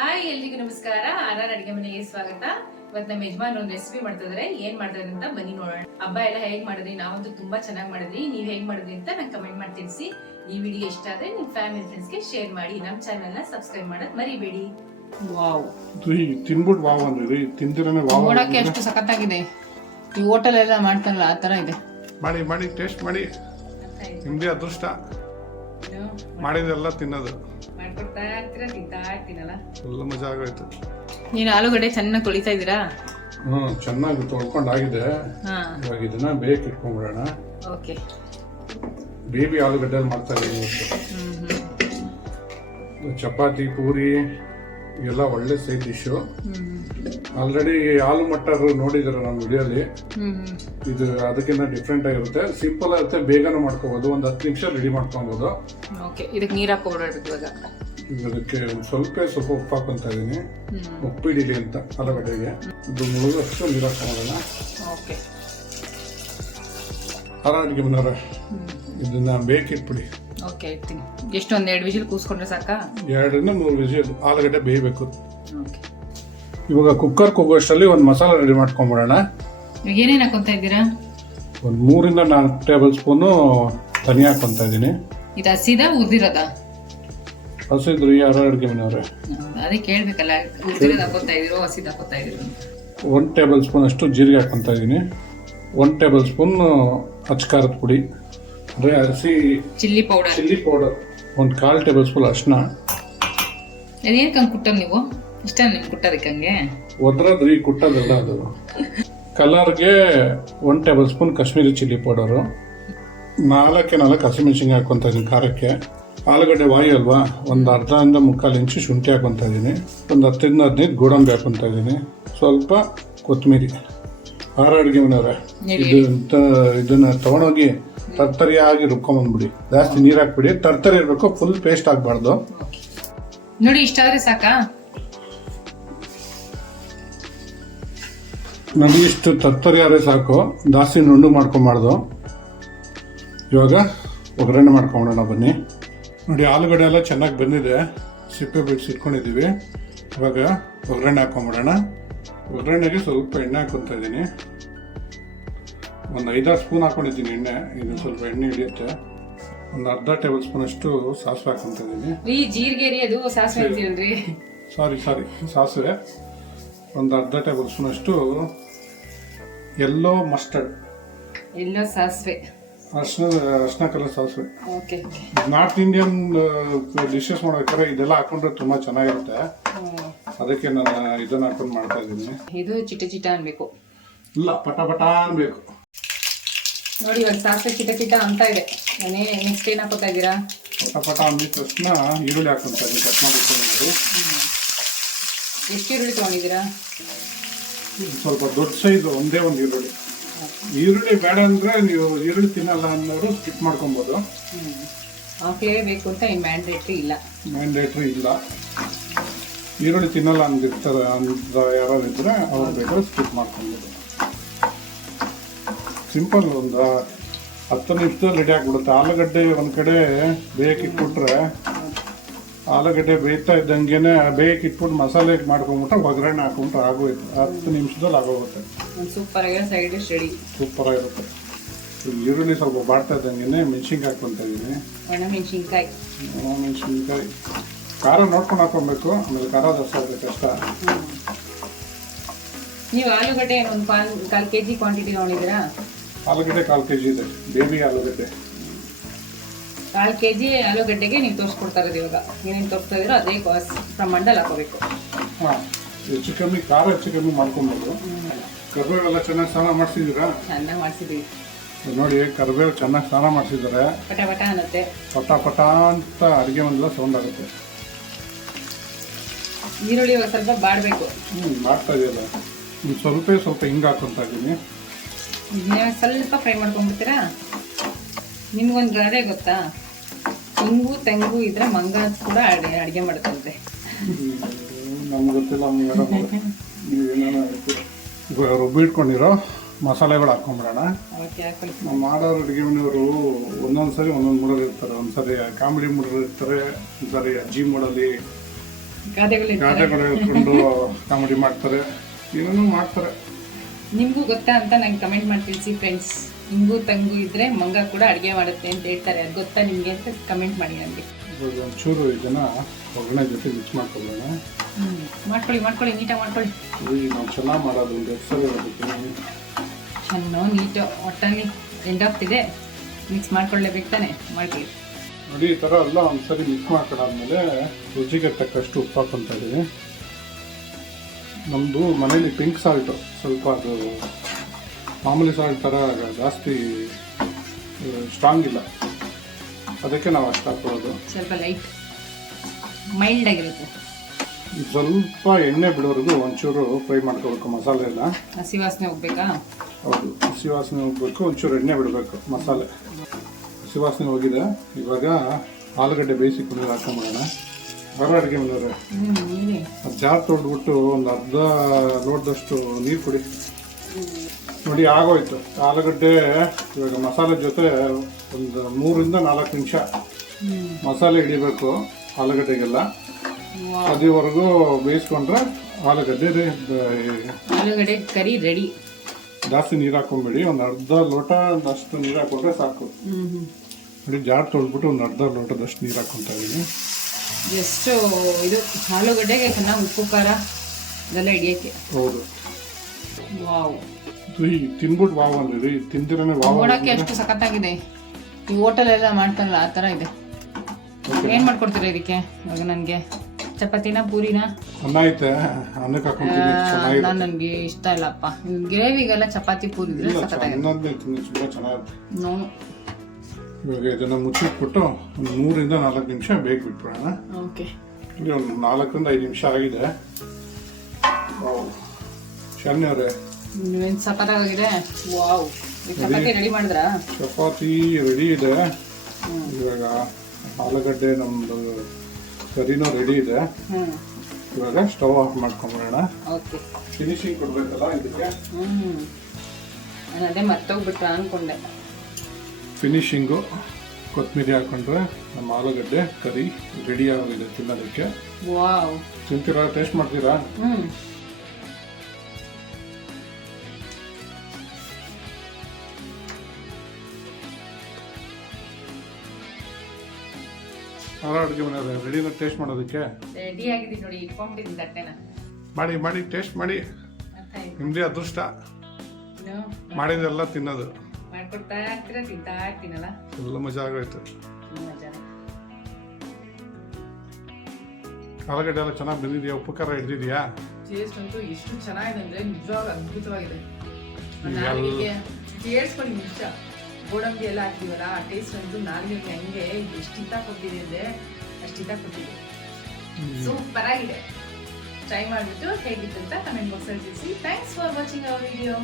Hi ಎಲ್ರಿಗೂ ನಮಸ್ಕಾರ. R ಅಡಿಗೆ ಮನೆಗೆ ಸ್ವಾಗತ. ಇವತ್ತು ನಮ್ಮ ಯಜಮಾನ್ ಒಂದು ರೆಸಿಪಿ ಮಾಡ್ತಿದಾರೆ. ಏನ್ ಮಾಡ್ತಾರೆ ಅಂತ ಬನ್ನಿ ನೋಡೋಣ. ಹಬ್ಬ ಎಲ್ಲ ಹೇಗ್ ಮಾಡಿದ್ರಿ? ನಾವಂತೂ ತುಂಬಾ ಚೆನ್ನಾಗಿ ಮಾಡಿದ್ರಿ. ನೀವ್ ಹೇಗ್ ಮಾಡಿದ್ರಿ ಅಂತ ನಂಗೆ ಕಮೆಂಟ್ ಮಾಡಿ ತಿಳಿಸಿ. ಈ ವಿಡಿಯೋ ಇಷ್ಟ ಆದ್ರೆ ನಿಮ್ ಫ್ಯಾಮಿಲಿ ಫ್ರೆಂಡ್ಸ್ ಗೆ ಶೇರ್ ಮಾಡಿ. ನಮ್ಮ ಚಾನೆಲ್ ನ ಸಬ್ಸ್ಕ್ರೈಬ್ ಮಾಡೋದ್ ಮರಿಬೇಡಿ. ವಾವ್, ತಿನ್ಬಿಟ್ಟು ವಾವ್ ಅಂದ್ರಿ. ತಿಂದಿರನೇ ವಾವ್. ನೋಡಕ್ಕೆ ಎಷ್ಟು ಸಖತ್ತಾಗಿದೆ. ಈ ಹೋಟೆಲ್ ಎಲ್ಲ ಮಾಡ್ತಾರಲ್ಲ ಆ ತರ ಇದೆ. ಮಾಡಿ ಮಾಡಿ ಟೇಸ್ಟ್ ಮಾಡಿ. ನಿಮ್ದೇ ಅದೃಷ್ಟ ಮಾಡಿದೆಲ್ಲ ತಿನ್ನೋದು. ಮಾಡ್ಕೊಡ್ತಾ ಇರ್ತೀರಾ, ತಿಂತಾ ಇರ್ತೀನಲ್ಲ, ಎಲ್ಲ ಮಜಾ ಆಗೋಯ್ತು. ನೀನು ಆಲೂಗಡ್ಡೆ ಚೆನ್ನಾಗಿ ತೊಳಿತಾ ಇದ್ದೀರಾ? ಚೆನ್ನಾಗಿ ತೊಳ್ಕೊಂಡಾಗಿದೆ. ಇವಾಗ ಇದನ್ನ ಬೇಕ್ ಇಟ್ಕೊಂಡ್ಬಿಡೋಣ. ಓಕೆ, ಬೇಬಿ ಆಲೂಗಡ್ಡೆ ಮಾಡ್ತಾ ಇದ್ದೀವಿ. ಚಪಾತಿ, ಪೂರಿ ಎಲ್ಲ ಒಳ್ಳೆ side dish. Already aloo matar ನೋಡಿದಾರೆ ನಮ್ಮ ವಿಡಿಯೋಲಿ. ಇದು ಅದಕ್ಕಿಂತ ಡಿಫ್ರೆಂಟ್ ಆಗಿರುತ್ತೆ. ಸಿಂಪಲ್ ಆಗುತ್ತೆ, ಬೇಗನೆ ಮಾಡ್ಕೋಬಹುದು. ಒಂದು 10 ನಿಮಿಷ ರೆಡಿ ಮಾಡ್ಕೊಬಹುದು. ಓಕೆ, ಇದಕ್ಕೆ ನೀರು ಹಾಕೋಬಿಡಬೇಕು ಇವಾಗ. ಇದಕ್ಕೆ ಸ್ವಲ್ಪ ಉಪ್ಪು ಹಾಕೊಂತ ಇದೀನಿ, ಉಪ್ಪಿಡಿಲಿ ಅಂತ ಆಲೂಗಡ್ಡೆಗೆ. ಇದು ಮುಳುಗಷ್ಟು ನೀರು ಹಾಕೋಣ. ಓಕೆ, ಅಡಿಗೆ ಮನೆಯವ್ರೆ ಇದನ್ನ ಬೇಕಿಟ್ಬಿಡಿ. ಓಕೆ, ಇಡ್ತೀನಿ. ಎಷ್ಟು ಒಂದು 2 ವಿಜಿಲ್ ಕೂಸ್ಕೊಂಡ್ರೆ ಸಾಕಾ? 2 ರಿಂದ 3 ವಿಜಿಲ್ ಆಲೂಗಡ್ಡೆ ಬೇಯಬೇಕು. ಓಕೆ, ಇವಾಗ ಕುಕ್ಕರ್ ಕೂಗೋಷ್ಟರಲ್ಲಿ ಒಂದು ಮಸಾಲ ರೆಡಿ ಮಾಡ್ಕೊಂಡ್ಬಿಡೋಣ. ಇವಾಗ ಏನೇನು ಹಾಕೊಂತ ಇದ್ದೀರಾ? ಒಂದು 3 ರಿಂದ 4 ಟೇಬಲ್ ಸ್ಪೂನು ಧನಿಯಾ ಹಾಕೊಂತ ಇದ್ದೀನಿ. ಇದು ಹಸಿದ ಉದ್ದಿರೋದ? ಹಸಿದ್ರಿ ಯಾರು ಅಡುಗೆ ಮನೆಯವ್ರೆ? ಅದೇ ಕೇಳ್ಬೇಕಲ್ಲ, ಉದ್ದಿರೋದು ಹಾಕೋತಾ ಇದ್ದೀರೋ ಹಸಿದ ಹಾಕೋತಾ ಇದ್ದೀರೋ? 1 ಟೇಬಲ್ ಸ್ಪೂನ್ ಅಷ್ಟು ಜೀರಿಗೆ ಹಾಕೊಂತ ಇದ್ದೀನಿ. 1 ಟೇಬಲ್ ಸ್ಪೂನ್ ಅಚ್ಕಾರದ ಪುಡಿ ಅಂದರೆ ಹಸಿ ಚಿಲ್ಲಿ ಪೌಡರ್. 1 1/4 ಟೇಬಲ್ ಸ್ಪೂನ್ ಅರಿಶಿನ. ಅದೇನು ಕಂಗೆ ಕುಟ್ಟೋದು ನೀವು? ಇಷ್ಟ ನಿಮ್ಗೆ ಕುಟ್ಟೋದಕ್ಕೆ? ಹಂಗೆ ಒದ್ರದ್ರಿ ಕುಟ್ಟೋದಲ್ಲ ಅದು. ಕಲರ್ಗೆ 1 table spoon Kashmiri chilli powder. 4 ಹಸಿಮೆಣಸಿನ್ಕಾಯಿ ಹಾಕೊಂತ ಇದ್ದೀನಿ ಖಾರಕ್ಕೆ. ಆಲೂಗಡ್ಡೆ ವಾಯು ಅಲ್ವಾ, ಒಂದು ಅರ್ಧದಿಂದ 3/4 ಇಂಚು ಶುಂಠಿ ಹಾಕೊಂತ ಇದ್ದೀನಿ. ಒಂದು 10 ರಿಂದ 15 ಗೋಡಂಬಿ ಹಾಕೊಂತ ಇದ್ದೀನಿ. ಸ್ವಲ್ಪ ಕೊತ್ತಂಬರಿ. ಅಡುಗೆ ಮನೆಯವ್ರೆ ಇದನ್ನ ತಗೊಂಡೋಗಿ ತರ್ತರಿಯಾಗಿ ರುಬ್ಕೊಂಡ್ಬಂದ್ಬಿಡಿ. ಜಾಸ್ತಿ ನೀರು ಹಾಕ್ಬಿಡಿ. ತರ್ತರಿ ಇರಬೇಕು, ಫುಲ್ ಪೇಸ್ಟ್ ಆಗಬಾರ್ದು. ನೋಡಿ, ಇಷ್ಟ ಆದ್ರೆ ಸಾಕಾ? ನಮಗೆ ಇಷ್ಟು ತರ್ತರಿ ಆದ್ರೆ ಸಾಕು, ಜಾಸ್ತಿ ನುಣ್ಣು ಮಾಡ್ಕೊಂಬಾರ್ದು. ಇವಾಗ ಒಗ್ಗರಣೆ ಮಾಡ್ಕೊಂಬಿಡೋಣ ಬನ್ನಿ. ನೋಡಿ, ಆಲೂಗಡ್ಡೆ ಎಲ್ಲ ಚೆನ್ನಾಗಿ ಬಂದಿದೆ, ಸಿಪ್ಪೆ ಬಿಡಿಸಿ ಇಟ್ಕೊಂಡಿದ್ದೀವಿ. ಇವಾಗ ಒಗ್ಗರಣೆ ಹಾಕೊಂಬಿಡೋಣ. ಒಗ್ಗರಣೆಗೆ ಸ್ವಲ್ಪ ಎಣ್ಣೆ ಹಾಕೊತಾ ಇದ್ದೀನಿ. ಒಂದು 5-6 ಸ್ಪೂನ್ ಹಾಕೊಂಡಿದ್ದೀನಿ ಎಣ್ಣೆ. ಇದು ಸ್ವಲ್ಪ ಎಣ್ಣೆ ಹಿಡಿಯುತ್ತೆ. ಒಂದು ಅರ್ಧ ಟೇಬಲ್ ಸ್ಪೂನ್ ಅಷ್ಟು ಸಾಸಿವೆ ಹಾಕೊಂತ ಇದ್ದೀನಿ. ಜೀರಿಗೆ ಅದು ಸಾಸಿವೆ ಅಂತೀರಲ್ರಿ? ಸಾರಿ ಸಾಸಿವೆ. ಒಂದು ಅರ್ಧ ಟೇಬಲ್ ಸ್ಪೂನ್ ಅಷ್ಟು ಯೆಲ್ಲೋ ಮಸ್ಟರ್ಡ್. ಎಲ್ಲೋ ಸಾಸಿವೆ, ಅರ್ಶಿನ ಕಲರ್ ಸಾಸಿವೆ. ಓಕೆ, ನಾರ್ತ್ ಇಂಡಿಯನ್ ಡಿಶಸ್ ಮಾಡ್ಬೇಕಾದ್ರೆ ಇದೆಲ್ಲ ಹಾಕೊಂಡ್ರೆ ತುಂಬಾ ಚೆನ್ನಾಗಿರುತ್ತೆ. ಅದಕ್ಕೆ ನಾನು ಇದನ್ನ ಹಾಕೊಂಡು ಮಾಡ್ತಾ ಇದ್ದೀನಿ. ಇದು ಚಿಟ ಅನ್ಬೇಕು? ಇಲ್ಲ, ಪಟ ಅನ್ಬೇಕು. ನೋಡಿ, ಇವಾಗ ಸಾಸಿವೆ ಚಿಟ ಅಂತ ಇದೆ. ನೆಕ್ಸ್ಟ್ ಏನ್ ಹಾಕೋತಾ ಇದ್ದೀರಾ? ಪಟ ಅಂದಿದ ತಕ್ಷಣ ಈರುಳ್ಳಿ ಹಾಕೊಂತ ಇದ್ದೀನಿ, ಕಟ್ ಮಾಡಿಕೊಂಡು. ಎಷ್ಟು ಈರುಳ್ಳಿ ತಗೊಂಡಿದ್ದೀರಾ? ಸ್ವಲ್ಪ ದೊಡ್ಡ ಸೈಜ್ ಒಂದೇ ಒಂದು ಈರುಳ್ಳಿ. ಈರುಳ್ಳಿ ಬೇಡ ಅಂದ್ರೆ ನೀವು ಈರುಳ್ಳಿ ತಿನ್ನಲ್ಲ ಅನ್ನೋರು ಸ್ಕಿಪ್ ಮಾಡ್ಕೊಬೋದು. ಹಾಕ್ಲೇಬೇಕು ಅಂತ ಏನು ಮ್ಯಾಂಡೇಟ್ರಿ ಇಲ್ಲ. ಈರುಳ್ಳಿ ತಿನ್ನಲ್ಲ ಅಂದಿರ್ತಾರೆ ಅಂತ ಯಾರು ಇದ್ರೆ ಅವ್ರು ಬೇಕಾದ್ರೆ ಸ್ಕಿಪ್ ಮಾಡ್ಕೊಬೋದು. ಸಿಂಪಲ್, ಒಂದು 10 ನಿಮಿಷದಲ್ಲಿ ರೆಡಿ ಆಗ್ಬಿಡುತ್ತೆ. ಆಲೂಗಡ್ಡೆ ಒಂದು ಕಡೆ ಬೇಯಕ್ಕಿಟ್ಬಿಟ್ರೆ, ಆಲೂಗಡ್ಡೆ ಬೇಯ್ತಾ ಇದ್ದಂಗೆನೆ ಬೇಯಕ್ಕಿಟ್ಬಿಟ್ಟು ಮಸಾಲೆ ಮಾಡ್ಕೊಂಡ್ಬಿಟ್ರೆ ಒಗ್ಗರಣೆ ಹಾಕೊಂಡ್ರೆ ಆಗೋಯ್ತು. 10 ನಿಮಿಷದಲ್ಲಿ ಆಗೋಗುತ್ತೆ. ಸೂಪರ್ ಆಗಿ ಸೈಡ್ ಡಿಶ್ ರೆಡಿ. ಸೂಪರ್ ಆಗಿರುತ್ತೆ. ಈರುಳ್ಳಿ ಸ್ವಲ್ಪ ಬಾಡ್ತಾ ಇದ್ದಂಗೆನೆ ಮೆಣಸಿನ್ಕಾಯಿ ಹಾಕೊಂತ ಇದ್ದೀನಿ. ಒಣಮೆಣಸಿನ್ಕಾಯಿ ಖಾರ ನೋಡ್ಕೊಂಡು ಹಾಕೊಬೇಕು. ಆಮೇಲೆ ಖಾರ ಜಾಸ್ತಿ ಆಗುತ್ತೆ ಕಷ್ಟ. ನೀವು ಆಲೂಗಡ್ಡೆ ಒಂದು 1/4 kg ಕ್ವಾಂಟಿಟಿ ತಗೊಂಡಿದ್ದೀರಾ? ಆಲೂಗಡ್ಡೆ 1/4 kg ಇದೆ, ಬೇಬಿ ಆಲೂಗಡ್ಡೆ. 1/4 kg ಆಲೂಗಡ್ಡೆಗೆ ನೀವು ತೋರಿಸ್ಕೊಡ್ತಾ ಇರೋದು. ಇವಾಗ ಏನೇನು ತೋರಿಸ್ತಾ ಇದ್ದೀರೋ ಅದೇ ಪ್ರಮಾಣದಲ್ಲಿ ಹಾಕೋಬೇಕು. ಹೆಚ್ಚು ಕಮ್ಮಿ ಖಾರ ಹೆಚ್ಚು ಕಮ್ಮಿ ಮಾಡ್ಕೊಬೋದು. ಕರಿಬೇವೆಲ್ಲ ಚೆನ್ನಾಗಿ ಸ್ನಾನ ಮಾಡಿಸಿದ್ದೀರಾ? ಚೆನ್ನಾಗಿ ಮಾಡಿಸಿದ್ದೀವಿ ನೋಡಿ, ಕರಿಬೇವು ಚೆನ್ನಾಗಿ ಸ್ನಾನ ಮಾಡಿಸಿದ್ದಾರೆ. ಪಟ ಅನ್ನತ್ತೆ. ಪಟ ಅಂತ ಅಡುಗೆ ಮನೆಲ್ಲ ಸೌಂಡ್ ಆಗುತ್ತೆ. ಈರುಳ್ಳಿ ಸ್ವಲ್ಪ ಬಾಡಬೇಕು. ಮಾಡ್ತಾ ಇದೆಯಲ್ಲ, ಸ್ವಲ್ಪ ಹಿಂಗೆ ಹಾಕೊಂತ ಇದ್ದೀನಿ. ಸ್ವಲ್ಪ ಫ್ರೈ ಮಾಡ್ಕೊಂಡ್ಬಿಡ್ತೀರಾ? ನಿಮ್ಗೊಂದು ಗಾದೆ ಗೊತ್ತಾ? ಹಿಂಗು ತೆಂಗು ಇದ್ರೆ ಮಂಗ ಕೂಡ ಅಡುಗೆ ಮಾಡುತ್ತಂತೆ. ನಮ್ಗೆ ಗೊತ್ತಿಲ್ಲ. ಇವಾಗ ರುಬ್ಬಿಟ್ಕೊಂಡಿರೋ ಮಸಾಲೆಗಳು ಹಾಕೊಂಡ್ಬಿಡೋಣ. ಮಾಡೋರು ಅಡುಗೆ ಮನೆಯವರು ಒಂದೊಂದ್ಸರಿ ಒಂದೊಂದು ಮೂಡಲ್ಲಿ ಇರ್ತಾರೆ. ಒಂದ್ಸರಿ ಕಾಮಿಡಿ ಮೂಡಲ್ಲಿ ಇರ್ತಾರೆ, ಒಂದ್ಸರಿ ಅಜ್ಜಿ ಮೂಡಲ್ಲಿ, ಗಾದೆಗಳು ಇರ್ತಾರೆ. ಗಾದೆಗಳು ಹೇಳ್ಕೊಂಡು ಕಾಮಿಡಿ ಮಾಡ್ತಾರೆ, ಏನೇನೋ ಮಾಡ್ತಾರೆ. ನಿಮಗೂ ಗೊತ್ತಾ ಅಂತ ನಂಗೆ ಕಮೆಂಟ್ ಮಾಡಿ ತಿಳಿಸಿ ಫ್ರೆಂಡ್ಸ್. ನಿಮಗೂ ತಂಗು ಇದ್ರೆ ಮಂಗ ಕೂಡ ಅಡುಗೆ ಮಾಡುತ್ತೆ ಅಂತ ಹೇಳ್ತಾರೆ, ಅದು ಗೊತ್ತಾ ನಿಮಗೆ ಅಂತ ಕಮೆಂಟ್ ಮಾಡಿ ನನಗೆ. ಇವಾಗ ಒಂಚೂರು ಇದನ್ನು ಒಗ್ಗರಣೆ ಜೊತೆ ಮಿಕ್ಸ್ ಮಾಡ್ಕೊಳ್ಳೋಣ. ಮಾಡ್ಕೊಳ್ಳಿ ನೀಟಾಗಿ ಮಾಡ್ಕೊಳ್ಳಿ. ನಾವು ಚೆನ್ನಾಗಿ ಮಾಡೋದು ಒಂದು ಹೆಸರು ಹೇಳ್ಬಿಟ್ಟು ಚೆನ್ನಾಗಿ ನೀಟು ಒಟ್ಟಲ್ಲಿ ಎಂಡ್ ಆಗ್ತಿದೆ, ಮಿಕ್ಸ್ ಮಾಡ್ಕೊಳ್ಳೇಬೇಕು ತಾನೆ, ಮಾಡ್ಕೊಳ್ಳಿ. ನೋಡಿ ಈ ಥರ ಎಲ್ಲ ಒಂದ್ಸರಿ ಮಿಕ್ಸ್ ಮಾಡ್ಕೊಂಡಾದ್ಮೇಲೆ ರುಚಿಗೆ ತಕ್ಕಷ್ಟು ಉಪ್ಪು ಹಾಕ್ಕೊತಾ ಇದ್ದೀನಿ. ನಮ್ಮದು ಮನೇಲಿ ಪಿಂಕ್ ಸಾಲ್ಟು, ಸ್ವಲ್ಪ ಅದು ಮಾಮೂಲಿ ಸಾಲ್ಟ್ ಥರ ಜಾಸ್ತಿ ಸ್ಟ್ರಾಂಗ್ ಇಲ್ಲ, ಅದಕ್ಕೆ ನಾವು ಅಷ್ಟು ಹಾಕೊಳ್ಳೋದು. ಸ್ವಲ್ಪ ಲೈಟ್ ಮೈಲ್ಡ್ ಆಗಿರುತ್ತೆ. ಸ್ವಲ್ಪ ಎಣ್ಣೆ ಬಿಡೋವರೆಗೂ ಒಂಚೂರು ಫ್ರೈ ಮಾಡ್ಕೋಬೇಕು ಮಸಾಲೆನ. ಹಸಿ ವಾಸನೆ ಹೋಗ್ಬೇಕಾ? ಹೌದು, ಹಸಿ ವಾಸನೆ ಹೋಗ್ಬೇಕು, ಒಂಚೂರು ಎಣ್ಣೆ ಬಿಡಬೇಕು ಮಸಾಲೆ. ಹಸಿ ವಾಸನೆ ಹೋಗಿದೆ. ಇವಾಗ ಆಲೂಗಡ್ಡೆ ಬೇಯಿಸಿಕೊಂಡು ಹಾಕೊಂಬಿಡೋಣ. ಬರೋ ಅಡುಗೆ ಮನೆಯವ್ರೆ, ಅದು ಜಾರ್ ತೊಳೆದ್ಬಿಟ್ಟು ಒಂದು ಅರ್ಧ ಲೋಟದಷ್ಟು ನೀರು ಕುಡಿ. ನೋಡಿ ಆಗೋಯ್ತು ಆಲೂಗಡ್ಡೆ. ಇವಾಗ ಮಸಾಲೆ ಜೊತೆ ಒಂದು 3 ರಿಂದ 4 ನಿಮಿಷ ಮಸಾಲೆ ಹಿಡಿಬೇಕು ಆಲೂಗಡ್ಡೆಗೆಲ್ಲ. ಅದುವರೆಗೂ ಬೇಯಿಸ್ಕೊಂಡ್ರೆ ಆಲೂಗಡ್ಡೆ ಕರಿ ರೆಡಿ. ಜಾಸ್ತಿ ನೀರು ಹಾಕೊಂಬಿಡಿ, ಒಂದು ಅರ್ಧ ಲೋಟದಷ್ಟು ನೀರು ಹಾಕೊಂಡ್ರೆ ಸಾಕು. ನೋಡಿ ಜಾರ್ ತೊಳೆದ್ಬಿಟ್ಟು ಒಂದು ಅರ್ಧ ಲೋಟದಷ್ಟು ನೀರು ಹಾಕೊತಾ ಇದ್ದೀನಿ. ಎಷ್ಟು ಇದು ಆಲೂಗಡ್ಡೆಗೆ ಚೆನ್ನಾಗಿ ಉಪ್ಪು ಖಾರ ಇದೆಲ್ಲ ಹಿಡಿಯೋಕ್ಕೆ. ಹೌದು, ವಾವ್, ತಿನ್ಬಿಟ್ಟು ವಾವ್ ಅಂದ್ರಿ, ತಿಂದಿರನೇ ವಾವ್. ನೋಡೋಕ್ಕೆ ಎಷ್ಟು ಸಖತ್ತಾಗಿದೆ. ಈ ಹೋಟೆಲ್ ಎಲ್ಲ ಮಾಡ್ತಾರಲ್ಲ ಆ ಥರ ಇದೆ. ಏನು ಮಾಡ್ಕೊಡ್ತೀರಾ ಇದಕ್ಕೆ? ಇವಾಗ ನನಗೆ ಚಪಾತಿನ ಪೂರಿನ? ಅನ್ನ ಐತೆ, ಅನ್ನಕ್ಕೆ ಹಾಕೊಂತೀನಿ. ಚೆನ್ನಾಗಿದೆ. ನನಗೆ ಇಷ್ಟ ಇಲ್ಲಪ್ಪ ಗ್ರೇವಿಗೆಲ್ಲ ಚಪಾತಿ ಪೂರಿ ಇದ್ರೆ ಸಖತ್ತಾಗಿದೆ. ಅನ್ನದ್ದೇ ತಿನ್ನಿ, ತುಂಬ ಚೆನ್ನಾಗಿದೆ. ನೋ, ಇವಾಗ ಇದನ್ನು ಮುಚ್ಚಿಟ್ಬಿಟ್ಟು ಒಂದು 3 ರಿಂದ 4 ನಿಮಿಷ ಬೇಗ ಬಿಟ್ಬಿಡೋಣ. ಓಕೆ, ಇಲ್ಲಿ ಒಂದು 4 ರಿಂದ 5 ನಿಮಿಷ ಆಗಿದೆ. ಶನ್ಯವರೇ, ಏನು ಸಖತ್ತಾಗಿದೆ. ವಾವ್, ಚಪಾತಿ ರೆಡಿ ಮಾಡಿದ್ರಾ? ಚಪಾತಿ ರೆಡಿ ಇದೆ. ಇವಾಗ ಆಲೂಗಡ್ಡೆ ನಮ್ಮದು ಕರಿನೂ ರೆಡಿ ಇದೆ. ಇವಾಗ ಸ್ಟವ್ ಆಫ್ ಮಾಡ್ಕೊಂಬಿಡೋಣ. ಓಕೆ, ಫಿನಿಶಿಂಗ್ ಕೊಡ್ಬೇಕಲ್ಲ ಇದಕ್ಕೆ. ನಾನು ಅದೇ ಮರ್ತೋಗ್ಬಿಟ್ರೆ ಅನ್ಕೊಂಡೆ. ಫಿನಿಶಿಂಗು ಕೊತ್ತಂಬರಿ ಹಾಕೊಂಡ್ರೆ ನಮ್ಮ ಆಲೂಗಡ್ಡೆ ಕರಿ ರೆಡಿ ಆಗಿದೆ ತಿನ್ನೋದಕ್ಕೆ. ವಾವ್, ತಿಂತೀರಾ? ಟೇಸ್ಟ್ ಮಾಡ್ತೀರಾ? ಅಡುಗೆ ಮನೆಯವ್ರೆ, ರೆಡಿನ ಟೇಸ್ಟ್ ಮಾಡೋದಕ್ಕೆ? ರೆಡಿ ಆಗಿದ್ದೀನಿ ನೋಡಿ, ಇಟ್ಕೊಂಡ್ಬಿಟ್ಟಿದ್ದೀನಿ ತಟ್ಟೆನ. ಮಾಡಿ ಟೇಸ್ಟ್ ಮಾಡಿ. ನಿಮ್ಮದೇ ಅದೃಷ್ಟ ಮಾಡಿದೆಲ್ಲ ತಿನ್ನೋದು. ಮಾಡ್ಕೊಡ್ತಾ ಇರ್ತೀರ, ತಿಂತಾ ಇರ್ತೀನಲ್ಲ, ಎಲ್ಲ ಮಜಾ ಆಗೋಯ್ತು. ಮಜಾ. ಆಲೂಗಡ್ಡೆ ಎಲ್ಲ ಚೆನ್ನಾಗಿ ಬಂದಿದೆಯಾ? ಉಪ್ಪು ಖಾರ ಹಿಡಿದಿದೆಯಾ? ಟೇಸ್ಟ್ ಅಂತೂ ಎಷ್ಟು ಚೆನ್ನಾಗಿದೆ ಅಂದ್ರೆ ನಿಜವಾಗ್ಲೂ ಅದ್ಭುತವಾಗಿದೆ. ಎಲ್ಲ ಕೇಳಿಸ್ಕೊಂಡು ನಿಜ ಗೋಡಂಬಿ ಎಲ್ಲ ಹಾಕಿದೀವಲ್ಲ, ಆ ಟೇಸ್ಟ್ ಅಂತೂ ನಾಲ್ಗೆಗೆ ಹಂಗೆ ಎಷ್ಟು ಹಿತ ಕೊಟ್ಟಿದೆ ಅಂದ್ರೆ ಅಷ್ಟು ಹಿತ ಕೊಟ್ಟಿದೆ. ಸೂಪರ್ ಆಗಿದೆ. ಟ್ರೈ ಮಾಡಿಬಿಟ್ಟು ಹೇಗಿತ್ತು ಅಂತ ಕಮೆಂಟ್ ಬಾಕ್ಸಲ್ಲಿ ತಿಳಿಸಿ. Thanks for watching our video.